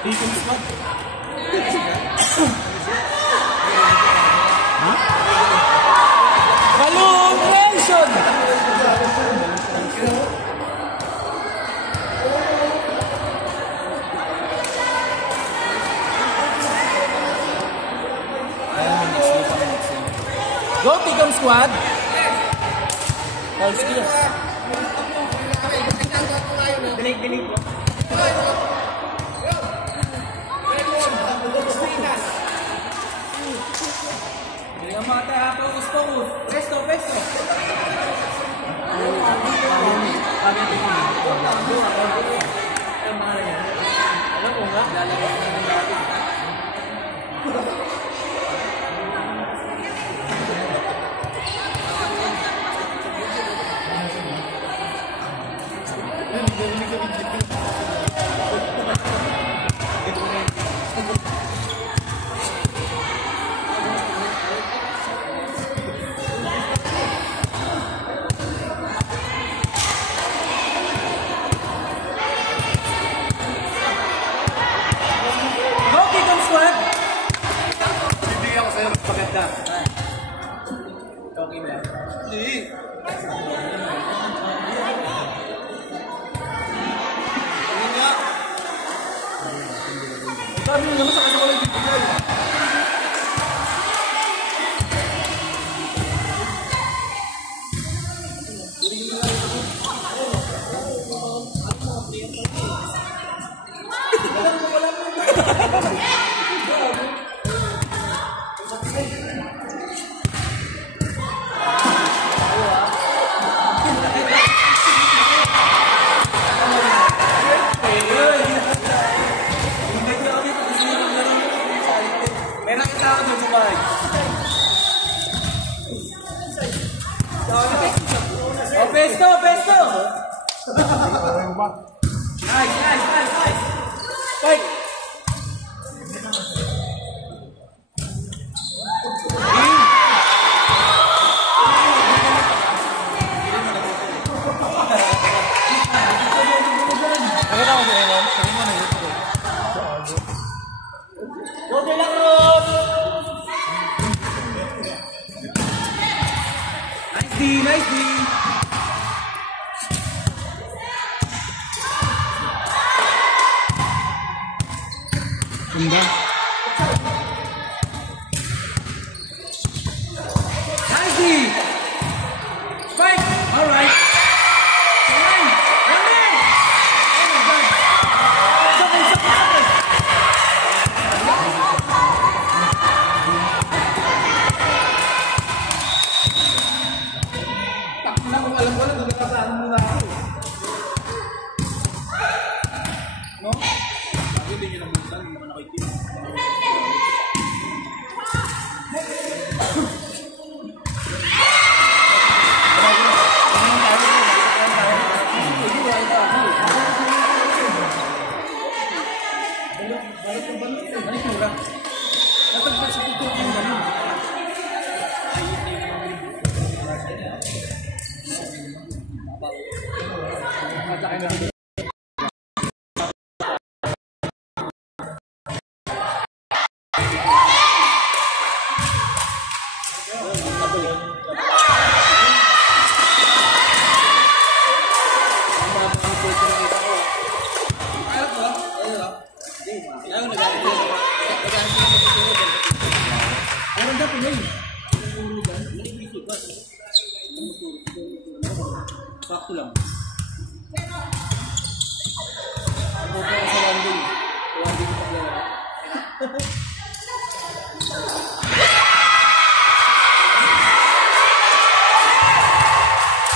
Deacon squad. Ha? Balloon Nation! Go, Deacon squad! All skills. Dinig po. Hindi ang mga tayo, focus. Pesto. Alam ko nga, lalabas na ng dati. Sabi mo naman sa kasama ng bibigay. Pesto! Nice! Fight! Nice D! Ganda. Nicely! Fight! Alright! Alam ko lang, nagkakasaan muna ako. No? Sabi din yun ang minsan, hindi naman nakikita. Balik mura. Natagpas sa tutok yung balon. Sakto lang. Ako po sa landing. Landing pa lang.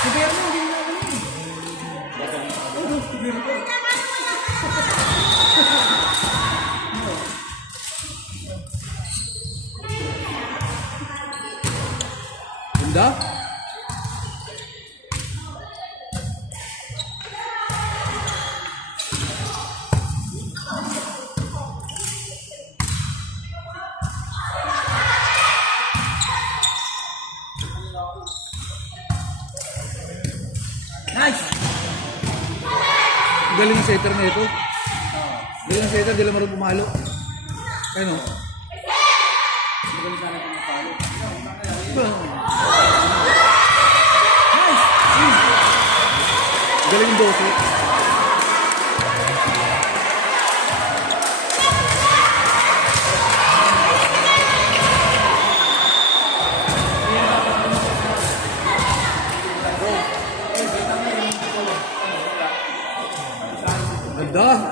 Kuberno, hindi na ako yun. Kuberno. Ganda? Nice! Galing setter na ito. Hindi lang setter, hindi lang marunong pumalo. Ano? Magaling sana pinapalo. Nice! Galing yung 12. Ganda!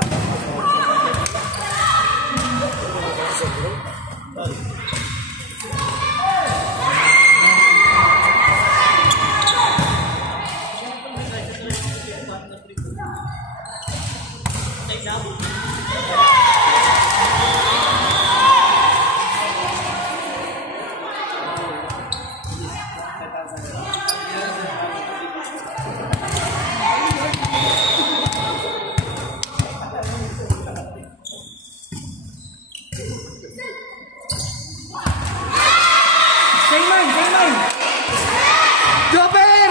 Same line, same line! Jobber!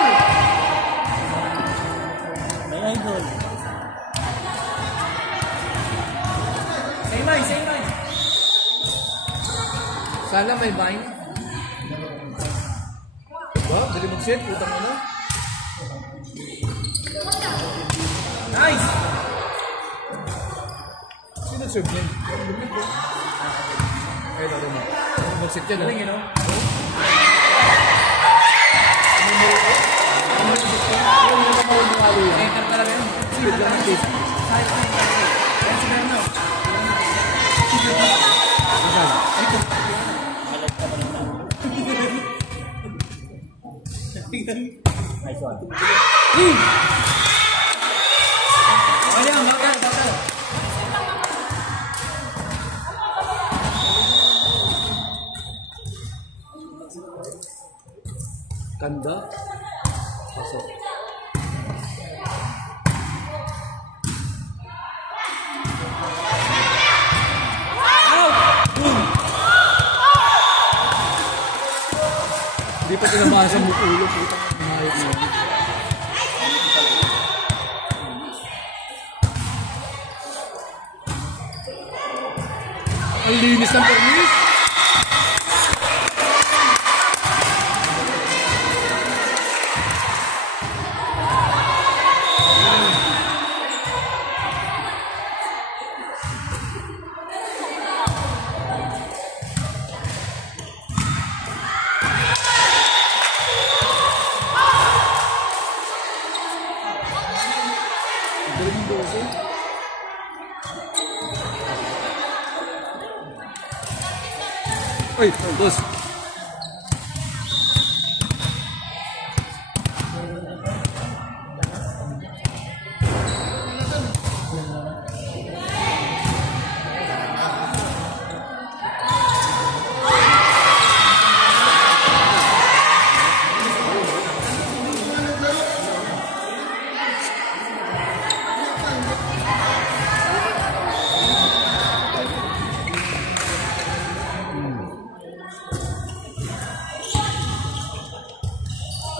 May idol. Same line, same line. Sana may bind. Diba? Dali mag-set, putang ano. Nice! Sino serve niyan? Ay, ito rin. Mag-set yan. Galing, you know? Center talaga yun. Speed lang ang taste. Side line. Yan si Berno. Nice one. Ayan, bakal, bakal. Kanda. Pasok. Hindi pa tinamaan sa mukulo. Putang umayag na yun. Ang linis ng permis. Galing yung 12. Ay, boss.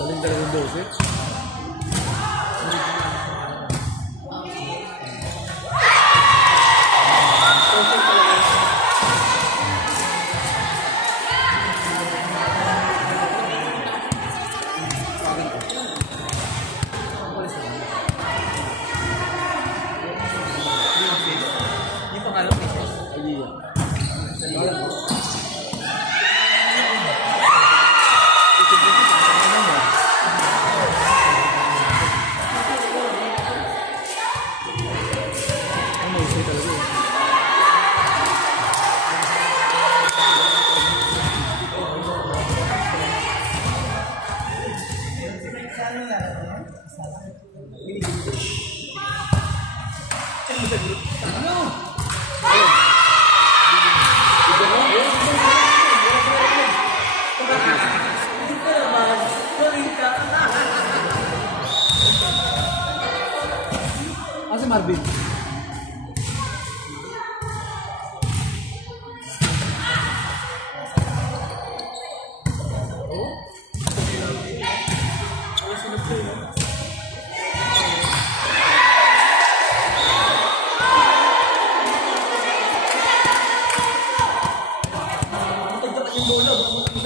Galing talaga yung 12. Yung pangalan ko. Ano, usay talaga yun. Si Marvin.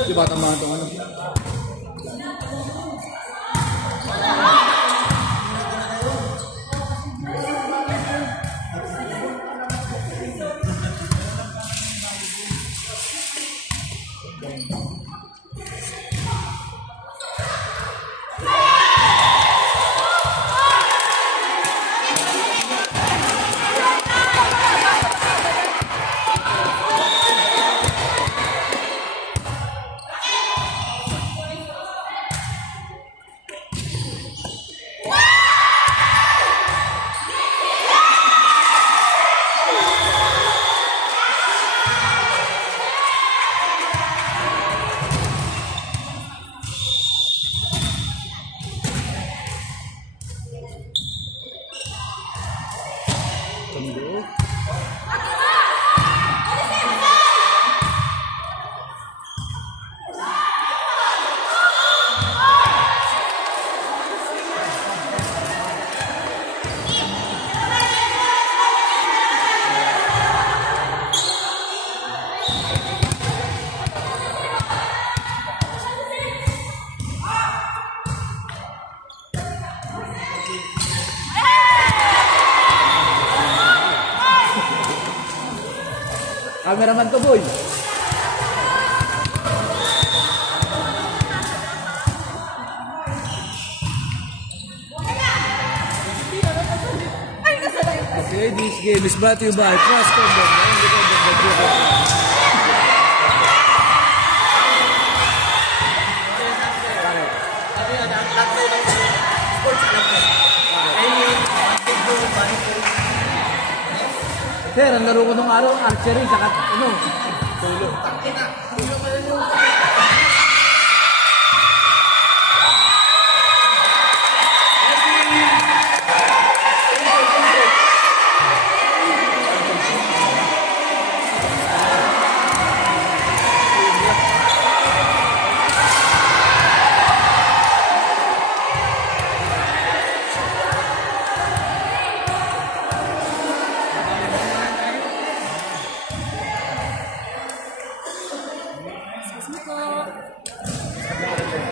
Di ba tamahan itong ano? Tunggu. Kameraman to, boy. Okay, this game is brought to you by Trust Condom. Sir, ang laro ko nung araw, archery, saka ano, solo.